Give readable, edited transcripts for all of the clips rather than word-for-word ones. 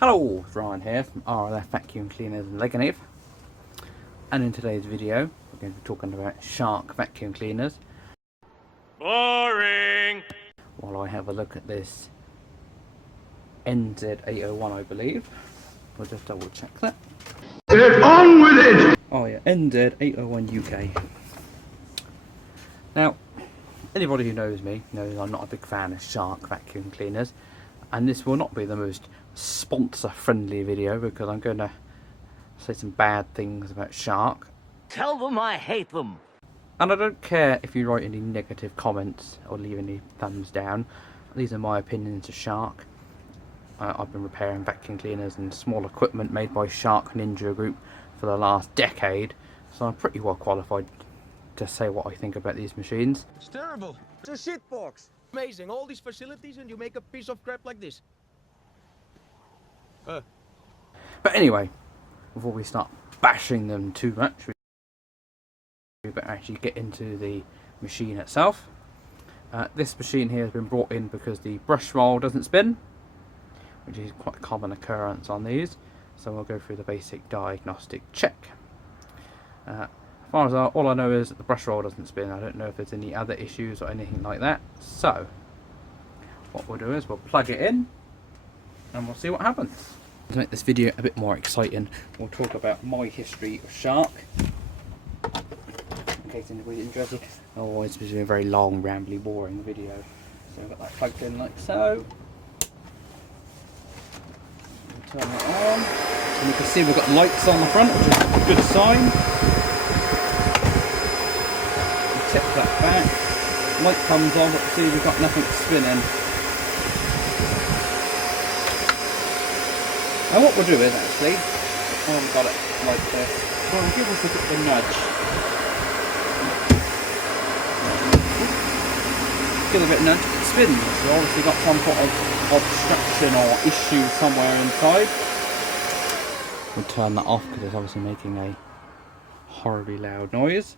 Hello, it's Ryan here from RLF Vacuum Cleaners in Lakenheath, and in today's video we're going to be talking about shark vacuum cleaners. Boring! While I have a look at this NZ801, I believe. We'll just double check that. Get on with it! Oh yeah, NZ801 UK. Now, anybody who knows me knows I'm not a big fan of shark vacuum cleaners, and this will not be the most sponsor friendly video because I'm going to say some bad things about shark. Tell them I hate them! And I don't care if you write any negative comments or leave any thumbs down. These are my opinions of shark. I've been repairing vacuum cleaners and small equipment made by Shark Ninja Group for the last decade, so I'm pretty well qualified to say what I think about these machines. It's terrible. It's a shit box. Amazing. All these facilities and you make a piece of crap like this. But anyway, before we start bashing them too much, we better actually get into the machine itself. This machine here has been brought in because the brush roll doesn't spin, which is quite a common occurrence on these. So we'll go through the basic diagnostic check. As far as all I know is that the brush roll doesn't spin. I don't know if there's any other issues or anything like that. So what we'll do is we'll plug it in and we'll see what happens. To make this video a bit more exciting, we'll talk about my history of shark, in case anybody's interested. Otherwise it's a very long, rambly, boring video. So I've got that plugged in like so. We'll turn it on, and you can see we've got lights on the front, which is a good sign. We'll tip that back, light comes on, but see we've got nothing spinning. Now what we'll do is actually, when we've got it like this, we'll give us a bit of a nudge. Give it a bit of a nudge, it spins. We've obviously got some sort of obstruction or issue somewhere inside. We'll turn that off because it's obviously making a horribly loud noise.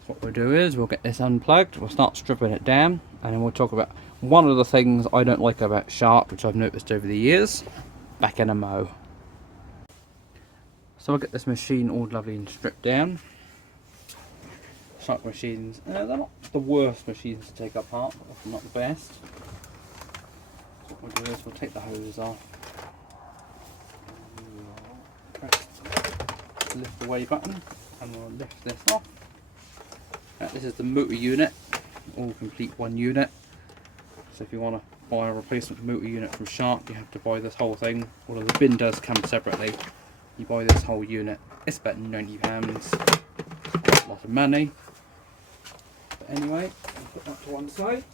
So what we'll do is we'll get this unplugged, we'll start stripping it down, and then we'll talk about one of the things I don't like about shark, which I've noticed over the years. Back in a mo. So I'll get this machine all lovely and stripped down. Shark machines, they're not the worst machines to take apart, but often not the best. So what we'll do is we'll take the hose off. Press the lift away button and we'll lift this off. Now, this is the motor unit, all complete one unit. So if you want to buy a replacement motor unit from Shark, you have to buy this whole thing, although the bin does come separately. You buy this whole unit, it's about £90, a lot of money. But anyway, I'll put that to one side.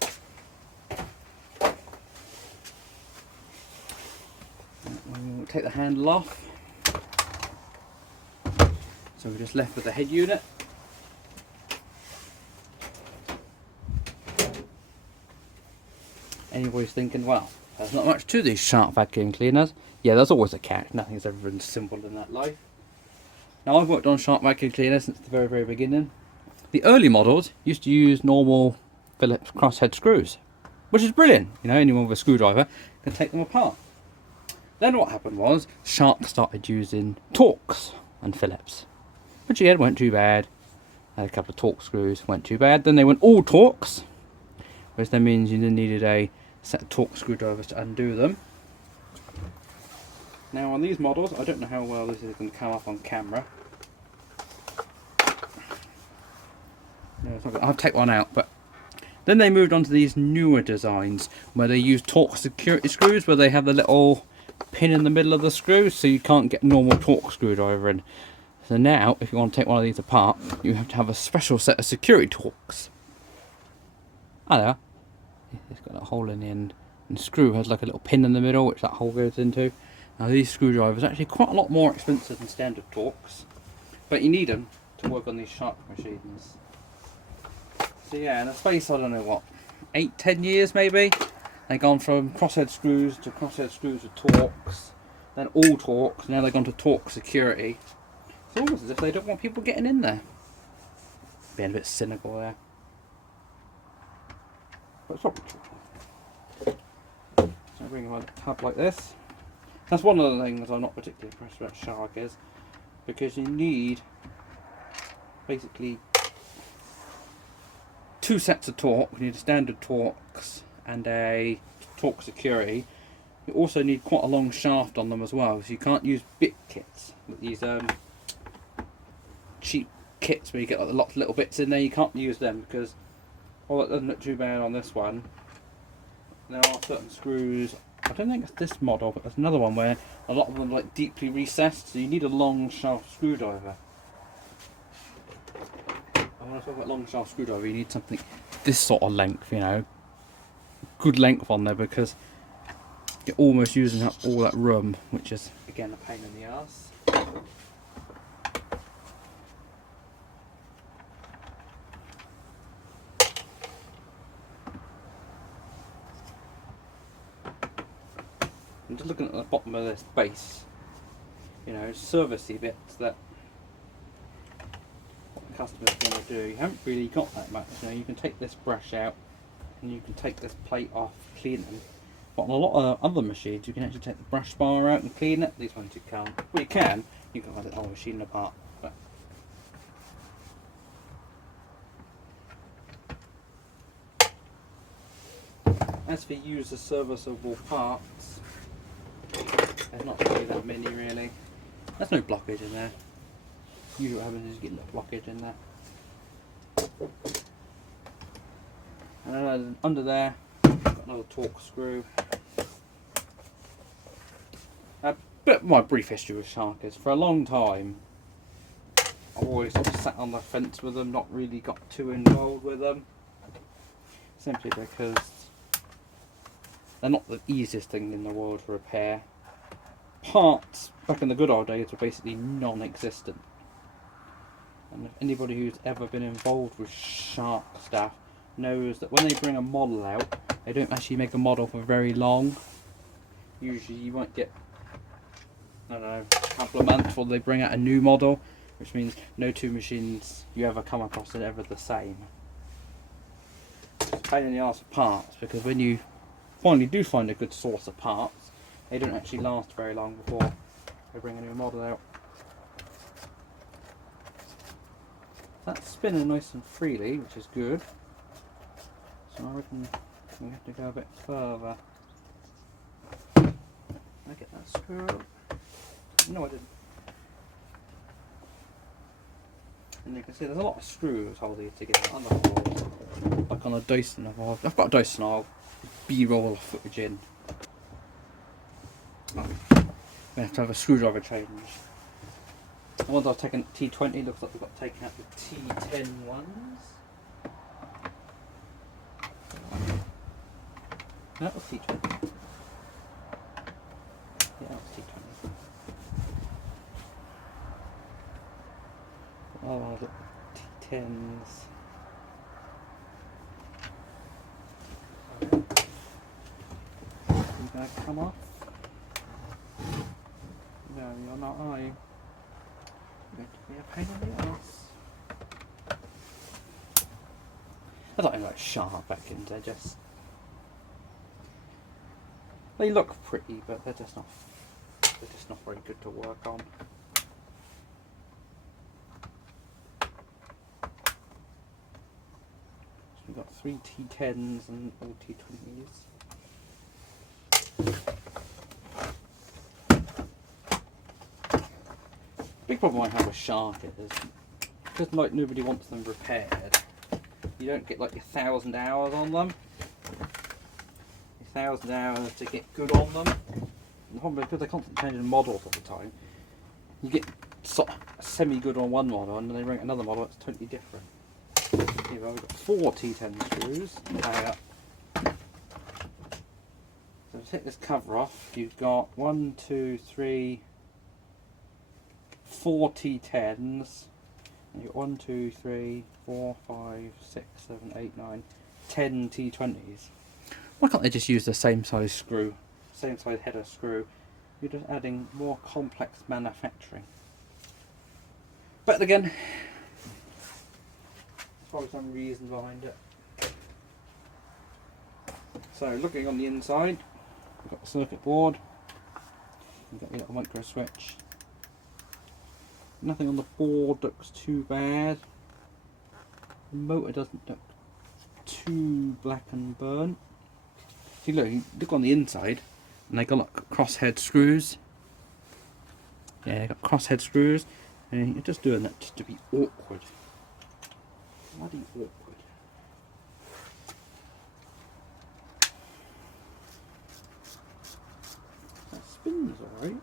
We'll take the handle off. So we're just left with the head unit. Anybody's thinking, well, there's not much to these shark vacuum cleaners. Yeah, there's always a catch. Nothing's ever been simple in that life. Now, I've worked on shark vacuum cleaners since the very, very beginning. The early models used to use normal Phillips crosshead screws, which is brilliant. You know, anyone with a screwdriver can take them apart. Then what happened was Shark started using Torx and Phillips, which again weren't too bad. Had a couple of Torx screws, weren't too bad. Then they went all Torx, which then means you then needed a set of Torx screwdrivers to undo them. Now on these models, I don't know how well this is going to come up on camera. No, it's not good. I'll take one out, but then they moved on to these newer designs where they use Torx security screws, where they have the little pin in the middle of the screw, so you can't get normal Torx screwdriver in. So now, if you want to take one of these apart, you have to have a special set of security Torx. Oh, there. It's got a hole in the end, and the screw has like a little pin in the middle, which that hole goes into. Now these screwdrivers are actually quite a lot more expensive than standard Torx, but you need them to work on these shark machines. So yeah, in the space, I don't know what, 8-10 years maybe, they've gone from crosshead screws to crosshead screws with Torx, then all Torx, now they've gone to Torx security. It's almost as if they don't want people getting in there. Being a bit cynical there. But it's probably true. So I bring my hub like this. That's one of the things I'm not particularly impressed about Shark is, because you need basically 2 sets of torque. You need a standard Torx and a torque security. You also need quite a long shaft on them as well, so you can't use bit kits. These cheap kits where you get like lots of little bits in there, you can't use them because, well, it doesn't look too bad on this one. There are certain screws, I don't think it's this model, but there's another one where a lot of them are like deeply recessed, so you need a long shaft screwdriver. When I talk about long shaft screwdriver, you need something this sort of length, you know, good length on there, because you're almost using up all that room, which is again a pain in the ass. I'm just looking at the bottom of this base, you know, servicey bits that what the customer's going to do. You haven't really got that much. You know, you can take this brush out and you can take this plate off, clean them. But on a lot of other machines, you can actually take the brush bar out and clean it. These ones you can't. Well, you can cut the whole machine apart. But as for user serviceable parts, there's not really that many really. There's no blockage in there. Usually what happens is you get a little blockage in there. And under there, got another Torx screw. But my brief history with Shark is, for a long time, I've always sort of sat on the fence with them, not really got too involved with them. Simply because they're not the easiest thing in the world to repair. Parts, back in the good old days, were basically non-existent. And if anybody who's ever been involved with Shark stuff knows that when they bring a model out, they don't actually make a model for very long. Usually you might get, I don't know, a couple of months before they bring out a new model, which means no two machines you ever come across are ever the same. It's a pain in the arse of parts, because when you finally do find a good source of parts, they don't actually last very long before they bring a new model out. That's spinning nice and freely, which is good. So I reckon we have to go a bit further. I get that screw up. No, I didn't. And you can see there's a lot of screws holding it together on the floor, like on a Dyson. I've got a Dyson, I'll B-roll footage in. We have to have a screwdriver change. The ones I've taken at T20 looks like we've got taken out the T10 ones. That was T20. Yeah, that was T20. Oh, the T10s. You gonna come off? No, you're not, are you? You're going to be a pain in the ass. I don't know, like Shark vacuums, they look pretty, but they're just not very good to work on. So we've got 3 T10s and all T20s. Big problem I have with Shark is, because like nobody wants them repaired, you don't get like your 1,000 hours on them. 1,000 hours to get good on them. And the problem is, because they're constantly changing models all the time, you get sort of semi-good on one model and then they bring another model that's totally different. Here we've got 4 T10 screws. So to take this cover off, you've got 1, 2, 3, 4 T10s. And you've got 1, 2, 3, 4, 5, 6, 7, 8, 9, 10 T20s. Why can't they just use the same size screw, same size header screw? You're just adding more complex manufacturing. But again, there's probably some reason behind it. So looking on the inside, we've got the circuit board. You've got your little micro switch. Nothing on the board looks too bad. The motor doesn't look too black and burnt. See, look on the inside, and they got like crosshead screws. Yeah, they got crosshead screws, and you're just doing that just to be awkward. Bloody awkward. That spins alright.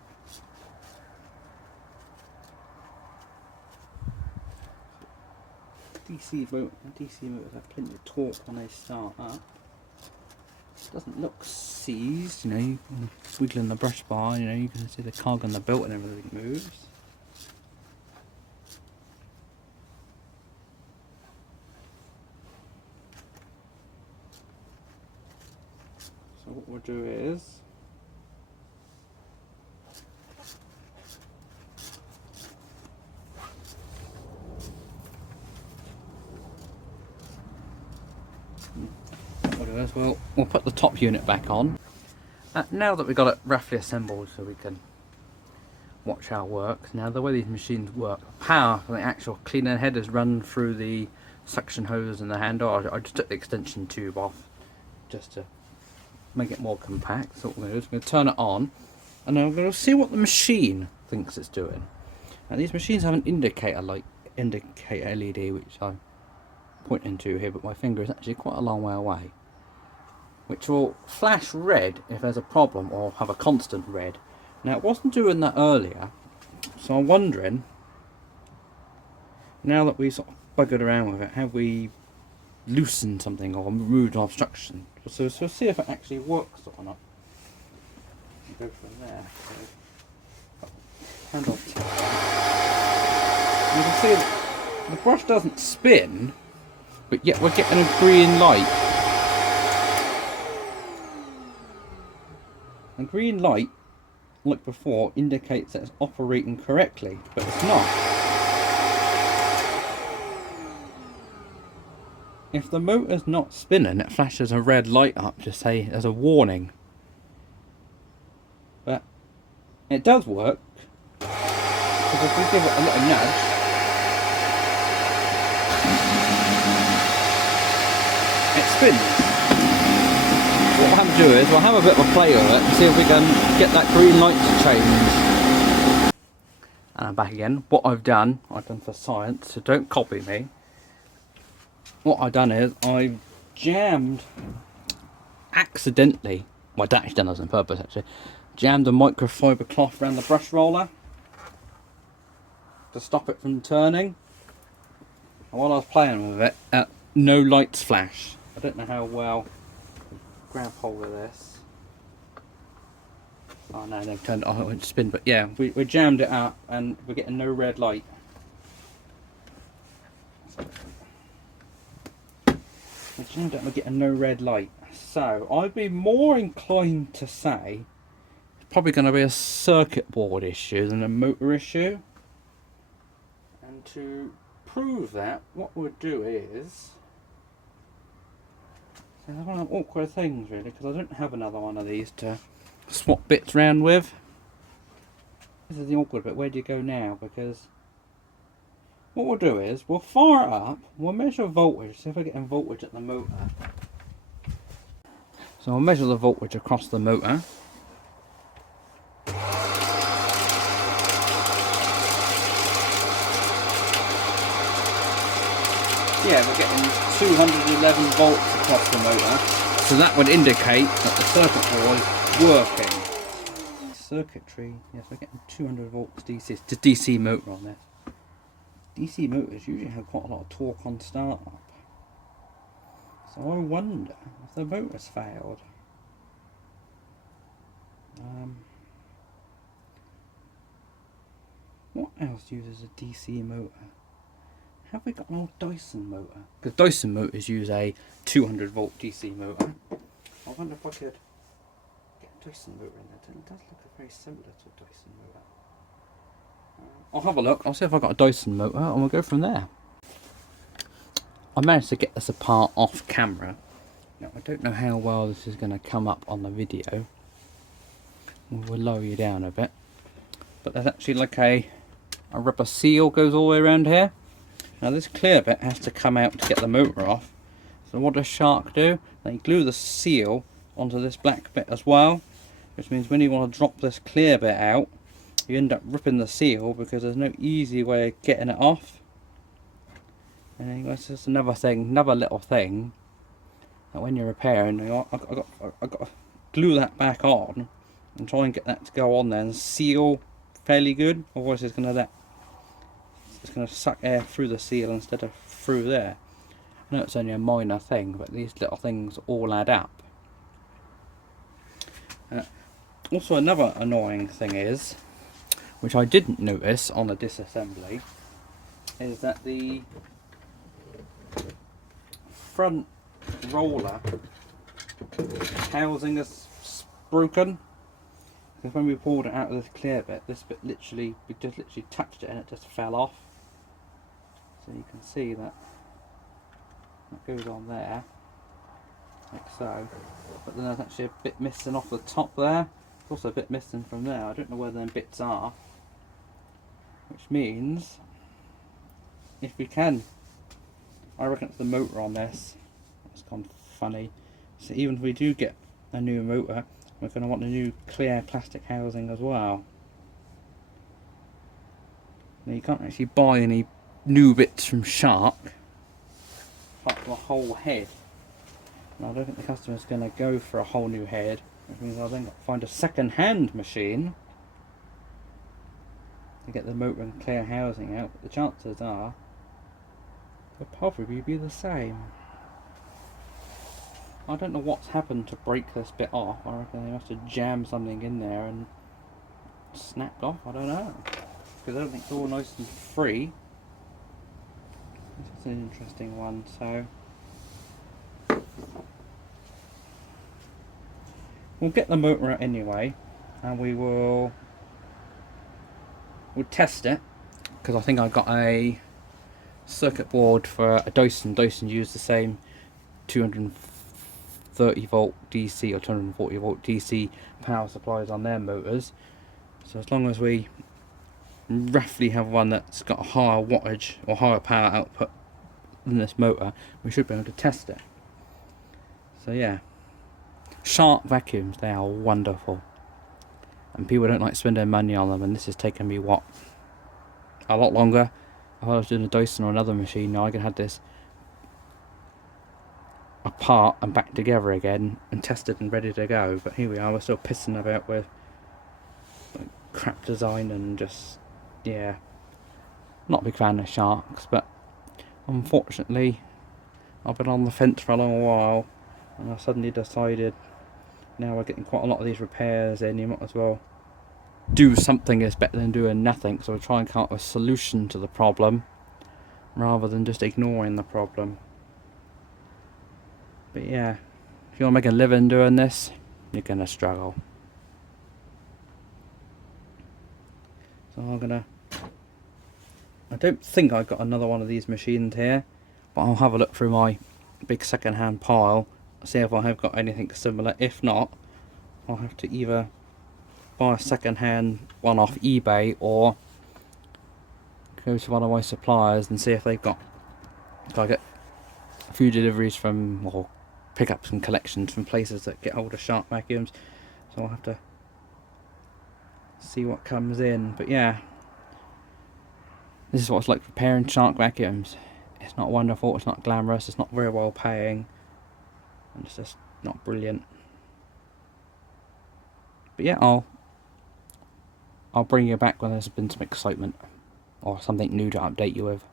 DC motors have plenty of torque when they start up. Doesn't look seized, you know, you can wiggling the brush bar, you know, you can see the cog on the belt and everything moves. So what we'll do is we'll put the top unit back on. Now that we've got it roughly assembled so we can watch how it works. Now the way these machines work, power for the actual cleaner head is run through the suction hose and the handle. I just took the extension tube off just to make it more compact. So what we're going to do is we're going to turn it on and then we're going to see what the machine thinks it's doing. Now these machines have an indicator LED which I'm pointing to here, but my finger is actually quite a long way away, which will flash red if there's a problem or have a constant red. Now it wasn't doing that earlier, so I'm wondering, now that we sort of buggered around with it, have we loosened something or removed an obstruction? So we'll see if it actually works or not. We'll go from there. So, hand off. You can see that the brush doesn't spin, but yet we're getting a green light. A green light, like before, indicates that it's operating correctly, but it's not. If the motor's not spinning, it flashes a red light up to say there's a warning. But it does work, because if we give it a little nudge, it spins. What we'll have to do is we'll have a bit of a play with it and see if we can get that green light to change. And I'm back again. What I've done for science, so don't copy me. What I've done is I've jammed accidentally, well I'd actually done this on purpose actually, jammed a microfiber cloth around the brush roller to stop it from turning. And while I was playing with it, no lights flash. I don't know how well. Grab hold of this. Oh no, they've turned it off, it won't spin, but yeah, we jammed it up and we're getting no red light. We jammed it and we're getting no red light. So I'd be more inclined to say it's probably going to be a circuit board issue than a motor issue. And to prove that, what we'll do is, it's one of the awkward things really, because I don't have another one of these to swap bits around with. This is the awkward bit. Where do you go now? Because what we'll do is we'll fire it up, we'll measure voltage, see if we're getting voltage at the motor. So we'll measure the voltage across the motor. Yeah, we're getting 211 volts across the motor, so that would indicate that the circuit board is working. Circuitry, yes, we're getting 200 volts DC. It's a DC motor on this. DC motors usually have quite a lot of torque on start-up, so I wonder if the motor's failed. What else uses a DC motor? Have we got an old Dyson motor? Because Dyson motors use a 200 volt DC motor. I wonder if I could get a Dyson motor in there. It does look very similar to a Dyson motor. I'll have a look. I'll see if I've got a Dyson motor and we'll go from there. I managed to get this apart off camera. Now, I don't know how well this is going to come up on the video. We'll lower you down a bit. But there's actually like a rubber seal goes all the way around here. Now this clear bit has to come out to get the motor off. So what does Shark do? They glue the seal onto this black bit as well, which means when you want to drop this clear bit out, you end up ripping the seal because there's no easy way of getting it off. And anyway, it's just another thing, another little thing that when you're repairing, I've got to glue that back on and try and get that to go on there and seal fairly good, otherwise it's going to suck air through the seal instead of through there. I know it's only a minor thing, but these little things all add up. Also another annoying thing is, which I didn't notice on the disassembly, is that the front roller housing is broken. Because when we pulled it out of this clear bit, this bit literally, we just literally touched it and it just fell off. So you can see that goes on there, like so. But then there's actually a bit missing off the top there. There's also a bit missing from there. I don't know where them bits are. Which means, if we can, I reckon it's the motor on this. It's gone funny. So even if we do get a new motor, we're going to want a new clear plastic housing as well. Now you can't actually buy any new bits from Shark, apart from a whole head. Now I don't think the customer's going to go for a whole new head, which means I'll then find a second-hand machine to get the motor and clear housing out. But the chances are they'll probably be the same. I don't know what's happened to break this bit off. I reckon they must have jammed something in there and snapped off. I don't know, because everything's all nice and free. This is an interesting one. So we'll get the motor out anyway, and we'll test it, because I think I got a circuit board for a Dyson. Dyson used the same 230 volt DC or 240 volt DC power supplies on their motors. So as long as we roughly have one that's got a higher wattage or higher power output than this motor, we should be able to test it. So yeah, Shark vacuums, they are wonderful, and people don't like spending money on them, and this has taken me what, a lot longer. If I was doing a Dyson or another machine, now I can have this apart and back together again and tested and ready to go. But here we are, we're still pissing about with like crap design and just, yeah, not a big fan of Sharks. But unfortunately I've been on the fence for a long while, and I suddenly decided now we're getting quite a lot of these repairs in, you might as well do something is better than doing nothing. So we'll try and come up with a solution to the problem rather than just ignoring the problem. But yeah, if you want to make a living doing this, you're going to struggle. So I don't think I've got another one of these machines here, but I'll have a look through my big second-hand pile, see if I have got anything similar. If not, I'll have to either buy a second-hand one off eBay or go to one of my suppliers and see if they've got, if I get a few deliveries from, or pickups and collections from places that get hold of Shark vacuums. So I'll have to see what comes in. But yeah, this is what it's like repairing Shark vacuums. It's not wonderful, it's not glamorous, it's not very well paying, and it's just not brilliant. But yeah, I'll bring you back when there's been some excitement or something new to update you with.